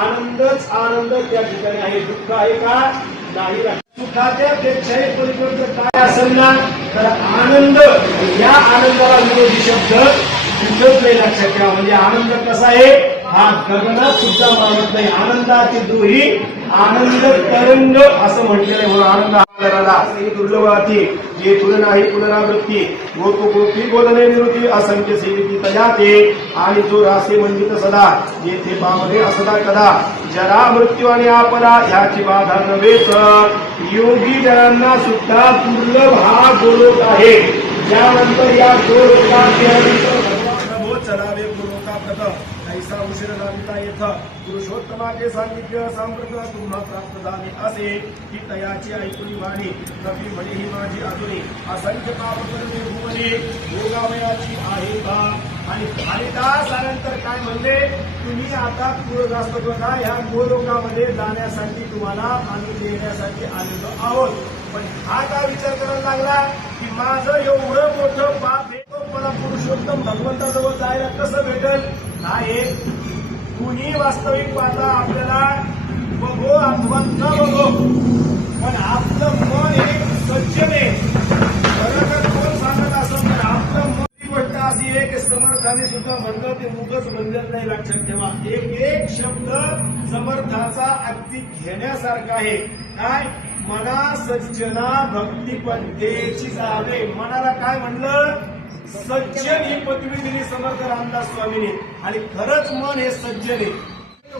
आनंदच आनंद त्या ठिकाणी आहे. दुःख आहे का? नाही. सुखाच्या पेक्षाही परिपूर्ण काय असेल ना तर आनंद. या आनंदाला विरोधी शब्द कुठंच नाही लक्षात ठेवा. म्हणजे आनंद कसा आहे हा गगनात सुद्धा मानत नाही. आनंदाची दुही आनंद तरंग असं म्हटलेलं आहे. म्हणून आनंद दुर्लभाती जे तुल नाही पुनरावृत्ती गोतो गोपी बोलणे निवृत्ती असंख्य सेविती तयाते आणि जो रासे मंडित सदा येथे पामरे असदा कदा जरा मृत्यू आणि आपदा ह्याची बाधा नव्हेच. योगी जनांना सुद्धा दुर्लभ हा गोलोक आहे. त्यानंतर या गोलोकात चलावे गोलोका प्रथम ऐसा उशीर लागता येथ पुरुषोत्तमाचे सांगितले सांप्रत तुम्हा प्राप्त झाले असे की तयाची ऐकून वाणी कवी म्हणे ही माझी अजूनी असंख्य पाप करणे भुवने योगामयाची आहे का. आणि कालिदासानंतर काय म्हणले तुम्ही आता पूर्वग्रस्त बघा ह्या गोलोकामध्ये जाण्यासाठी तुम्हाला आम्ही देण्यासाठी आलेलो आहोत. पण हा काय विचार करायला लागला की माझं एवढं मोठं पाप हे मला पुरुषोत्तम भगवंताजवळ जायला कसं भेटेल. नाही कुणी वास्तविक पाहता आपल्याला बघो अथवा न बघो पण आपलं मन हे सज्जन आहे. खरं कोण सांगत असं पण आपलं मन गोष्ट अशी आहे की समर्थाने सुद्धा म्हणलं ते मुखच म्हणत नाही. लक्षात ठेवा एक एक शब्द समर्थाचा अगदी घेण्यासारखा आहे. काय मना सज्जना भक्ती पंथेची जावे. मनाला काय म्हणलं सज्जन ही पदवी दिली समर्थ रामदास स्वामीने. आणि खरंच मन हे सज्जन आहे.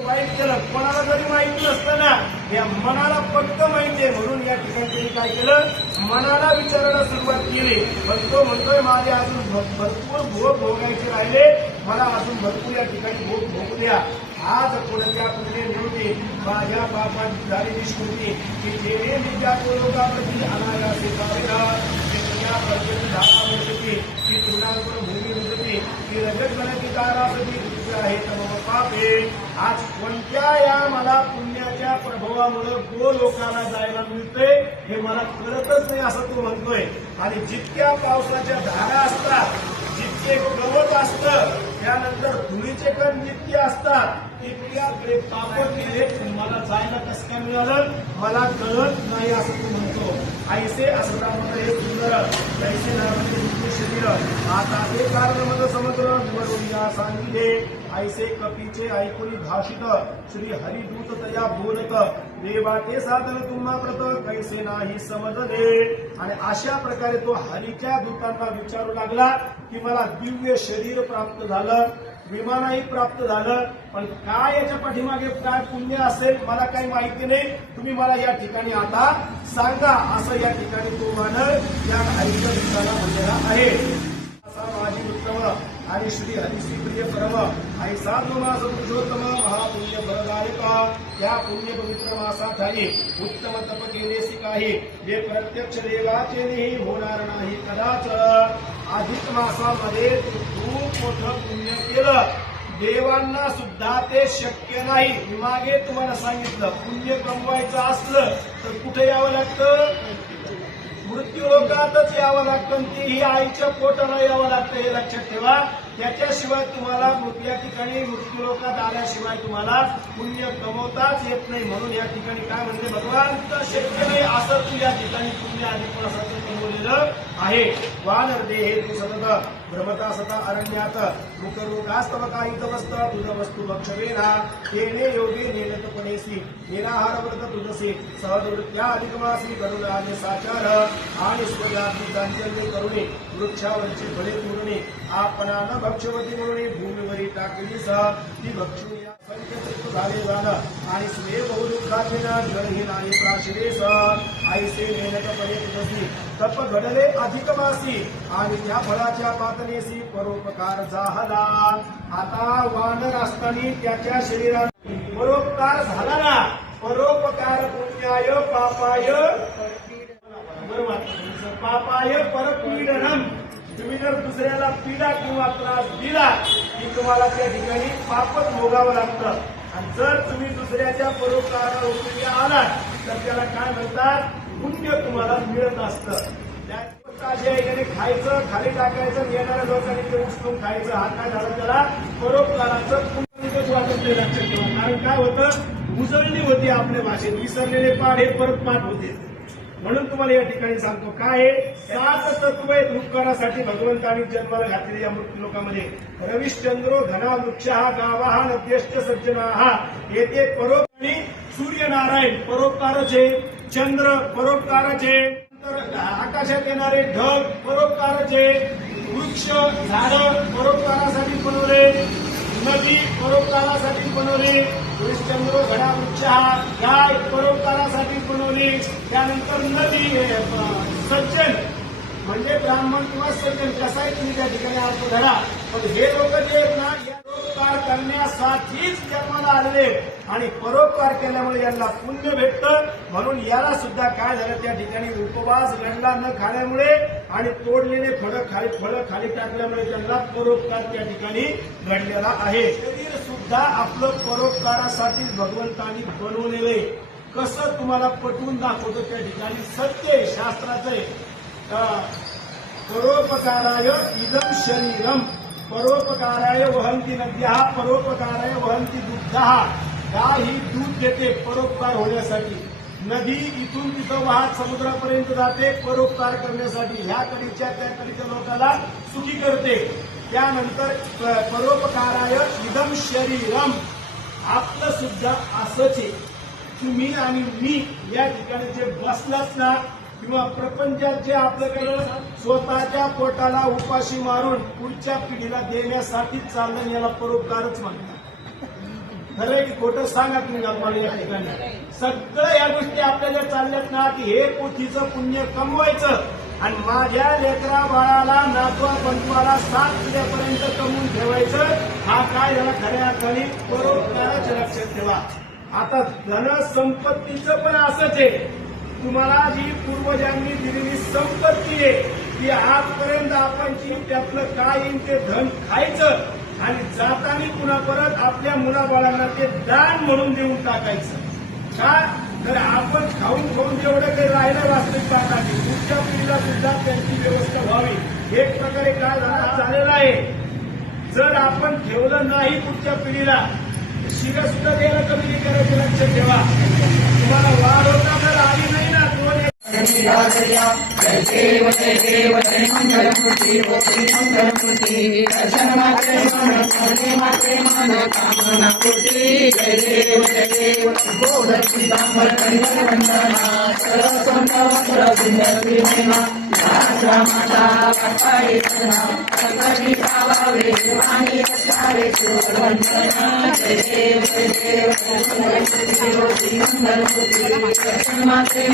वाईट केलं कोणाला जरी माहिती नसतं ना या मनाला पक्क माहिती आहे. म्हणून या ठिकाणी त्यांनी काय केलं मनाला विचारायला सुरुवात केली. पण तो म्हणतोय माझे अजून भरपूर भोग भोगायचे राहिले. मला अजून भरपूर या ठिकाणी भोग भोगू द्या. आज कोणत्या कुठे निवडते माझ्या पापात झालेली स्मृती की जेणे मी त्या लोकांप्रती अनायासे पावेला धारा मिळते की तृणांवर भूमी मिळते की रजत गणती तारासाठी आहे तर पापे. आज कोणत्या या मला पुण्याच्या प्रभावामुळे गो लोकांना जायला मिळतंय हे मला कळतच नाही असं तो म्हणतोय. आणि जितक्या पावसाच्या धारा असतात जितके गवत असतं त्यानंतर धुळीचे कण जितके असतात तितक्या पाप केले मला जायला कसं काय मिळालं मला कळत नाही असं तो म्हणतो. ऐसे असतामध्ये हे सुंदर ऐसे नावाचे शरीर आता हे कारण समुद्र निवडून सांगितले. ऐसे कपीचे ऐकून भाषित श्री हरिदूत तया बोलत देवाचे साधन तुम्हा प्रत कैसे नाही समजले. आणि अशा प्रकारे तो हरीच्या दूतांना विचारू लागला की मला दिव्य शरीर प्राप्त झालं विमानही प्राप्त झालं पण काय याच्या पाठीमागे काय पुण्य असेल मला काही माहिती नाही. तुम्ही मला या ठिकाणी आता सांगा असं या ठिकाणी तो मानव या हरीच्या दूताला म्हणलेला आहे. असा माझी उत्तम आणि श्री हरिश्री प्रिय परम ऐसा जो मास पुरुषोत्तम महापुण्य फलदायका. त्या पुण्य पवित्र मासाखाली उत्तम तप केलेसी काही जे प्रत्यक्ष देवाचेही होणार नाही कदाच. अधिक मासामध्ये खूप मोठं पुण्य केलं देवांना सुद्धा ते शक्य नाही. मी मागे तुम्हाला सांगितलं पुण्य कमवायचं असलं तर कुठे यावं लागतं मृत्यू लोकातच यावं लागतं. तेही आईच्या पोटाला यावं लागतं हे लक्षात ठेवा. त्याच्याशिवाय तुम्हाला या ठिकाणी मृत्यू लोकात आल्याशिवाय तुम्हाला पुण्य कमवताच येत नाही. म्हणून या ठिकाणी काय म्हणते भगवान तर शक्य नाही असं तू या ठिकाणी पुण्य अधिक कमवलेलं आहे. वानर देहे तू सतत भ्रमता सता अरण्यात मुखरूढास्तव काही तवस्त तुझ वस्तू भक्षवेना तेने योगी नेलतपणेसी निराहार व्रत तुझसे सहदवृत्त्या अधिकमासी करुण आणि साचार आणि स्वजाती चांचल्य करुणे वृक्षावरची फळे तोडणे आपणानं भक्षवती म्हणून भूमीवरी टाकली सह ती भक्षू या संख्यचित्त झाले झालं आणि स्वे बहुदुःखात घडही नाही प्राशिरेस ऐसे मेहनतपणे तुझसी तप घडले अधिक मासी आणि त्या फळाच्या पातनेसी परोपकार झाला. आता वानर असताना त्याच्या शरीरात परोपकार झाला ना. परोपकार पुण्याय पापाय बरोबर पापाय परपीडनम. तुम्ही जर दुसऱ्याला पीडा किंवा त्रास दिला की तुम्हाला त्या ठिकाणी पापच भोगावं लागतं. आणि जर तुम्ही दुसऱ्याच्या परोपकाराला उपयोगी आलात तर त्याला काय म्हणतात पुण्य तुम्हाला मिळत असतं. त्याने खायचं खाली टाकायचं येणाऱ्या लोकांनी ते उचलून खायचं हा काय झालं त्याला परोपकाराचं पुण्य वाटत नाही. लक्षात ठेवा. कारण काय होतं, उजळणी होती आपल्या भाषेत, विसरलेले पाठ हे परत पाठ होते. म्हणून तुम्हाला या ठिकाणी सांगतो काय आहे, 7 तत्व आहेत उपकारासाठी भगवंतांनी जन्माला घातलेल्या या मृत्यू लोकामध्ये. रविश्चंद्रो घना वृक्ष गावा नद्यश्च सज्जना येथे परोपकारी सूर्यनारायण परोपकारचे, चंद्र परोपकारचे, नंतर आकाशात येणारे ढग परोपकारचे, वृक्ष झाड परोपकारासाठी बनवले, नदी परोपकारासाठी बनवली, हरिश्चंद्र घडा वृक्ष गाय परोपकारासाठी बनवली, त्यानंतर नदी सज्जन म्हणजे ब्राह्मण किंवा सज्जन कसाही तुम्ही त्या ठिकाणी अर्थ धरा, पण हे लोक जे आहेत ना या परोपकार करण्यासाठीच जन्माला आलेले आणि परोपकार केल्यामुळे यांना पुण्य भेटतं. म्हणून याला सुद्धा काय झालं, त्या ठिकाणी उपवास घडला न खाल्यामुळे आणि तोडलेले फळं खाली टाकल्यामुळे त्यांना परोपकार त्या ठिकाणी घडलेला आहे. शरीर सुद्धा आपलं परोपकारासाठी भगवंतांनी बनवलेले. कसं तुम्हाला पटवून दाखवतो, त्या ठिकाणी सत्य आहे, शास्त्राचं आहे. परोपकाराय इदं शरीरम परोपकाराय वहंती नद्या परोपकाराय वहंती दुग्धा. गाय ही दूध देते परोपकार होण्यासाठी, नदी इथून तिथं वाहत समुद्रापर्यंत जाते परोपकार करण्यासाठी, ह्या कडीच्या त्या कडीच्या लोकांना सुखी करते. त्यानंतर परोपकाराय इदं शरीरम, आपलं सुद्धा असंच आहे. तुम्ही आणि मी या ठिकाणी जे बसलात ना किंवा प्रपंचात जे आपल्याकडे स्वतःच्या पोटाला उपाशी मारून पुढच्या पिढीला देण्यासाठी चाललं, याला परोपकारच म्हणतात. खरंय की खोटं सांगा तुम्ही मला या ठिकाणी. सगळं या गोष्टी आपल्याला चालल्यात ना की हे पोथीचं पुण्य कमवायचं आणि माझ्या लेकरा बाळाला नातवा बंधुवाला 7 पिढ्यापर्यंत कमवून ठेवायचं. हा काय झाला खऱ्या अर्थाने परोपकारच लक्षात ठेवा. आता धन संपत्तीचं पण असंच आहे. तुम्हाला जी पूर्वजांनी दिलेली संपत्ती आहे ती आजपर्यंत आपण जी त्यातलं काय येईल ते धन खायचं आणि जाताना पुन्हा परत आपल्या मुलाबाळांना ते दान म्हणून देऊन टाकायचं. का तर आपण खाऊन जेवढं काही राहिलं वास्तविक पाहताना पुढच्या पिढीला सुद्धा त्यांची व्यवस्था व्हावी. एक प्रकारे काय झालेलं आहे, जर आपण ठेवलं नाही पुढच्या पिढीला शिव्या सुद्धा द्यायला कमी नाही करायचं. लक्षात ठेवा, तुम्हाला वाढवता जर आली नाही ना जय देव जय देव जय मंगलमूर्ती मंगलमूर्ती दर्शन मात्रे मन स्मरणे मात्रे मन कामना पूर्ती. जय देव गोड पीतांबर परिमल वंदना सरसंतर सुंदर महिमा रामाता कपाळी वंदना सकळी पावावे आणि रसावे सुवंदना. जय देव मंगलमूर्ती दर्शन मात्रे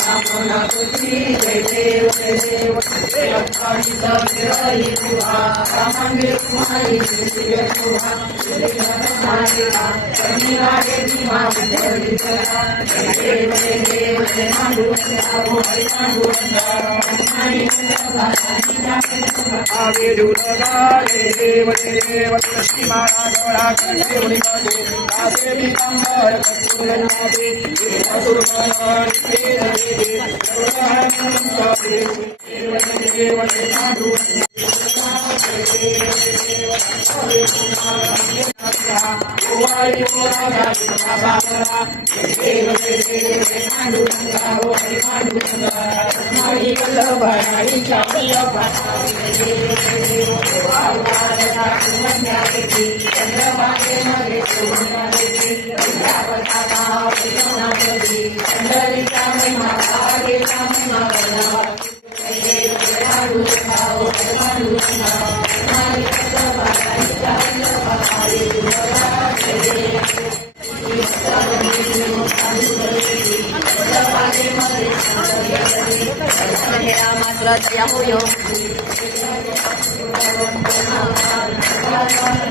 कामना पूर्ती. जय देव देवकाळी सविरई तुहा रामांगे कुमारी दिव्य तुहा मालिका शनिवारे भीमा विद्यारी जया. जय देव जय मांडुरंगा हरी मांडुरंगा आणि जय देव लक्ष्मी महाराज देवनी दासे पीतांबर कस्तुरनादे मात्र